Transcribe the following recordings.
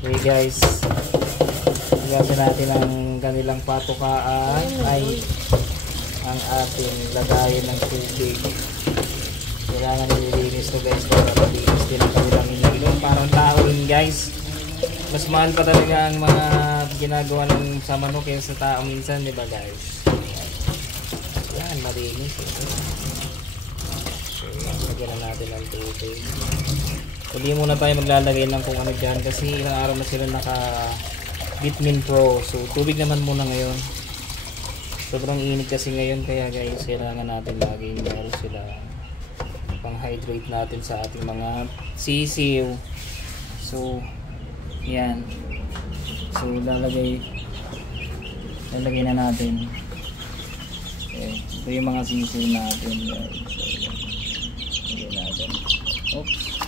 Okay guys, gamit natin ang kanilang patukaan ay ang ating lagayan ng tubig. Kailangan nililinis to guys para malinis din ang kanilang iniinom. Parang tao rin guys. Mas mahal pa talaga ang mga ginagawa ng sa manok kaysa sa tao minsan, di ba guys? Yan, malinis. So, lagyan na natin ang tubig. Hindi muna tayo maglalagay ng kung ano dyan kasi ilang araw na sila naka Bitmin Pro. So tubig naman muna ngayon. Sobrang init kasi ngayon kaya guys kailangan natin laging meron sila pang hydrate natin sa ating mga sisiw. So yan. So lalagay na natin. Okay. Ito yung mga sisiw natin guys. So yan. Lagyan natin. Oops.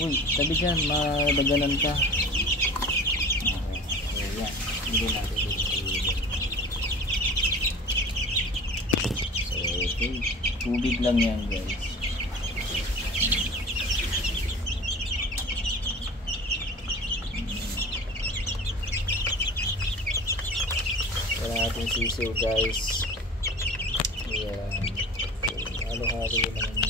Uy, tabi dyan, madaganan ka. Okay, so yan, hindi natin dito sa libo. So okay, tubig lang yan guys. Wala natin sisiw guys. Yan, halo-halo naman.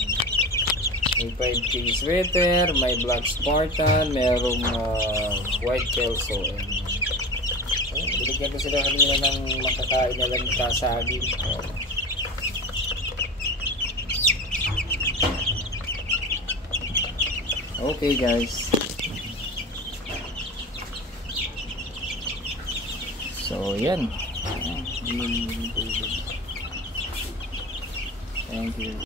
May 5K sweater, may black Spartan, merong white kelso. Binigyan ko sila kanina ng makakain na lang kasagin. Okay guys. So yan. Thank you.